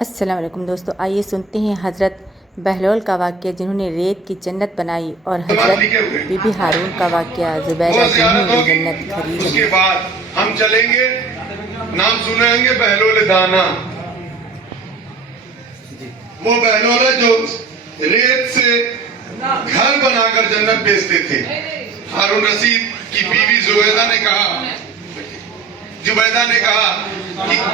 السلام علیکم دوستو، آئیے سنتے ہیں حضرت بہلول کا واقعہ جنہوں نے ریت کی جنت بنائی، اور حضرت بی بی ہارون کا واقعہ زبیدہ جنہوں نے جنت خرید اس لی۔ کے بعد ہم چلیں گے، نام سنیں گے بہلول دانا۔ وہ بہلول ہے جو ریت سے گھر بنا کر جنت بیچتے تھے۔ ہارون رشید کی بیوی زبیدہ نے کہا کہ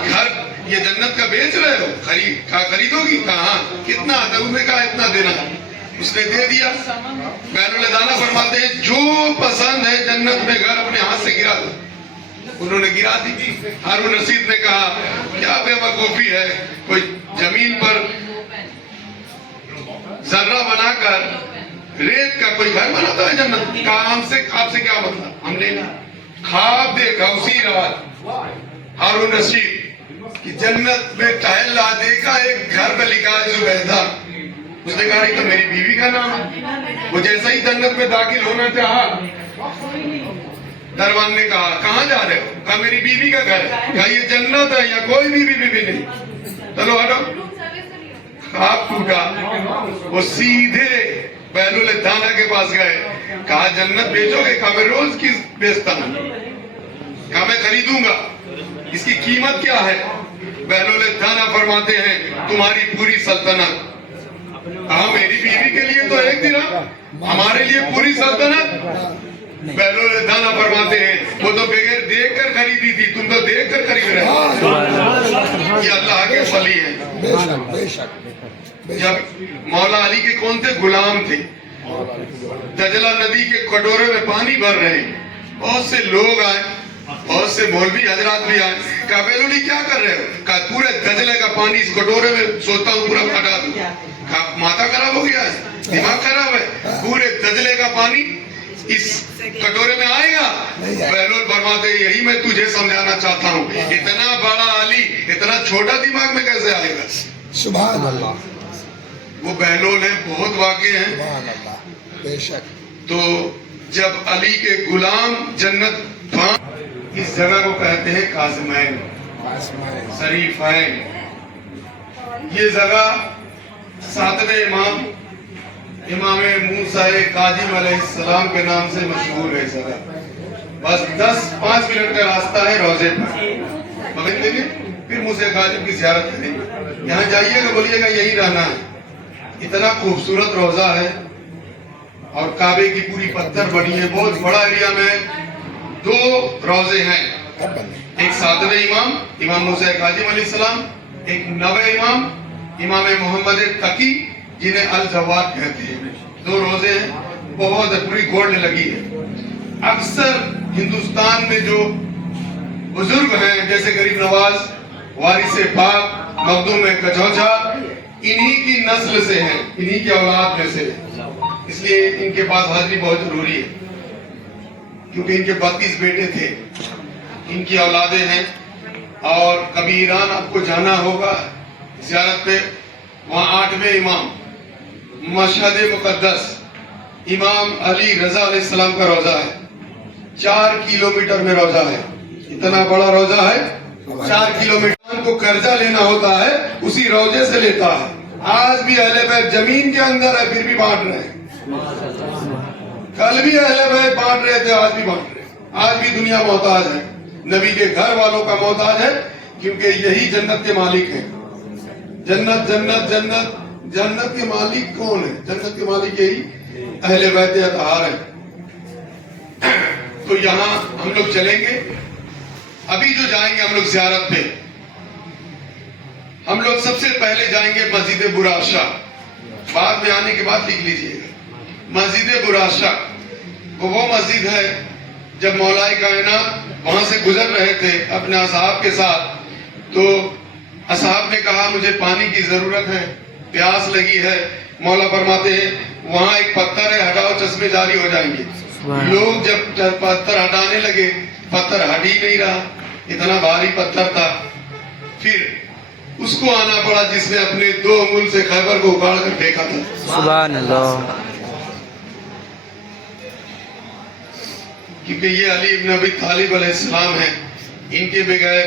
گھر یہ جنت کا بیچ رہے ہو، خریدو گی؟ کہاں؟ کتنا؟ اس نے کہا اتنا دینا۔ اس نے دے دیا۔ بہلول دانا فرماتے ہیں جو پسند ہے جنت میں گھر اپنے ہاتھ سے گرا دو۔ انہوں نے گرا دی۔ ہارون رشید نے کہا کیا بے وقوفی ہے، کوئی زمین پر ذرہ بنا کر ریت کا کوئی گھر بناتا ہے جنت؟ کہا آپ سے کیا مطلب؟ ہم نے خواب دیکھا اسی رات ہارون رشید کہ جنت میں ٹہلا دیکھا، ایک گھر پہ لکھا ہے زبیدہ۔ اس نے کہا یہ تو میری بیوی کا نام ہے۔ وہ جیسا ہی جنت میں داخل ہونا چاہا، دربان نے کہا کہاں جا رہے ہو؟ کہا میری بیوی کا گھر ہے۔ کہا یہ جنت ہے، یا کوئی بھی بیوی بھی نہیں، چلو ہٹو۔ خواب ٹوٹا۔ وہ سیدھے بہلول دانا کے پاس گئے، کہا جنت بیچو گے؟ کہا میں روز کی بیچتا ہوں۔ کہا میں خریدوں گا، اس کی قیمت کیا ہے؟ بہلول دانا فرماتے ہیں تمہاری پوری سلطنت۔ کہا میری بیوی کے لیے تو ایک درہم، ہمارے لیے پوری سلطنت؟ بہلول دانا فرماتے ہیں وہ تو بغیر دیکھ کر خریدی تھی، تم تو دیکھ کر خرید رہے ہو۔ یہ اللہ کے ولی ہیں۔ جب مولا علی کے کون تھے؟ غلام تھے۔ دجلہ ندی کے کٹورے میں پانی بھر رہے ہیں، بہت سے لوگ آئے، بہت سے مولوی حضرات بھی آئے۔ کہا بہلولی کیا کر رہے ہو؟ کہا پورے دجلے کا پانی اس کٹورے میں سوچتا ہوں پورا پھٹا دوں۔ کہا ماتھا خراب ہو گیا ہے، دماغ خراب ہے، پورے دجلے کا پانی اس کٹورے میں آئے گا؟ بہلول فرماتے ہیں یہی میں تجھے سمجھانا چاہتا ہوں، اتنا بڑا علی اتنا چھوٹا دماغ میں کیسے آئے گا؟ سبحان اللہ۔ وہ بہلول ہیں، بہت واقع ہیں۔ سبحان اللہ، بے شک۔ تو جب علی کے غلام جنت اس جگہ کو کہتے ہیں قاسمین، شریفین۔ یہ جگہ ساتویں امام موسیٰ کاظم علیہ السلام کے نام سے مشہور ہے۔ جگہ بس 5 منٹ کا راستہ ہے روضے پر، مگر دیں گے پھر موسیٰ کاظم کی زیارت کریں گے۔ یہاں جائیے گا بولیے گا یہی رہنا ہے۔ اتنا خوبصورت روضہ ہے، اور کعبے کی پوری پتھر بنی ہے۔ بہت بڑا ایریا میں 2 روضے ہیں، ایک 7ویں امام موسیٰ کاظم علیہ السلام، ایک 9ویں امام محمد تقی جنہیں الجواد کہتے ہیں۔ 2 روضے ہیں، بہت پوری گولڈ لگی ہے۔ اکثر ہندوستان میں جو بزرگ ہیں جیسے غریب نواز، وارث پاک، مخدوم کچھوچا، انہی کی نسل سے ہیں، انہی کی اولاد میں سے، اس لیے ان کے پاس حاضری بہت ضروری ہے، کیونکہ ان کے 32 بیٹے تھے، ان کی اولادیں ہیں۔ اور کبھی ایران آپ کو جانا ہوگا زیارت پہ، وہاں 8ویں امام مشہد مقدس امام علی رضا علیہ السلام کا روضہ ہے۔ 4 کلومیٹر میں روضہ ہے، اتنا بڑا روضہ ہے، 4 کلومیٹر کو قرضہ لینا ہوتا ہے اسی روضے سے لیتا ہے۔ آج بھی اہل بیت زمین کے اندر ہے، پھر بھی بانٹ رہے ہیں۔ کل بھی اہل بیت بانٹ رہے تھے، آج بھی بانٹ رہے ہیں۔ آج بھی دنیا محتاج ہے، نبی کے گھر والوں کا محتاج ہے، کیونکہ یہی جنت کے مالک ہیں۔ جنت جنت جنت جنت کے مالک کون ہے؟ جنت کے مالک یہی اہل بیت اطہار ہیں۔ تو یہاں ہم لوگ چلیں گے، ابھی جو جائیں گے ہم لوگ زیارت پہ، ہم لوگ سب سے پہلے جائیں گے مسجد براشا۔ بعد میں آنے کے بعد لکھ لیجئے گا، مسجد براشا وہ مسجد ہے جب مولا کائنات وہاں سے گزر رہے تھے اپنے اصحاب کے ساتھ، تو اصحاب نے کہا مجھے پانی کی ضرورت ہے، پیاس لگی ہے۔ مولا فرماتے ہیں وہاں ایک پتھر ہے، ہٹاؤ چشمے جاری ہو جائیں گے۔ لوگ جب پتھر ہٹانے لگے، پتھر ہٹ ہی نہیں رہا، اتنا بھاری پتھر تھا۔ پھر اس کو آنا پڑا جس نے اپنے 2 انگل سے خیبر کو اکھاڑ کر پھینکا تھا۔ سبحان اللہ۔ کیونکہ یہ علی ابن ابی طالب علیہ السلام ہیں، ان کے بغیر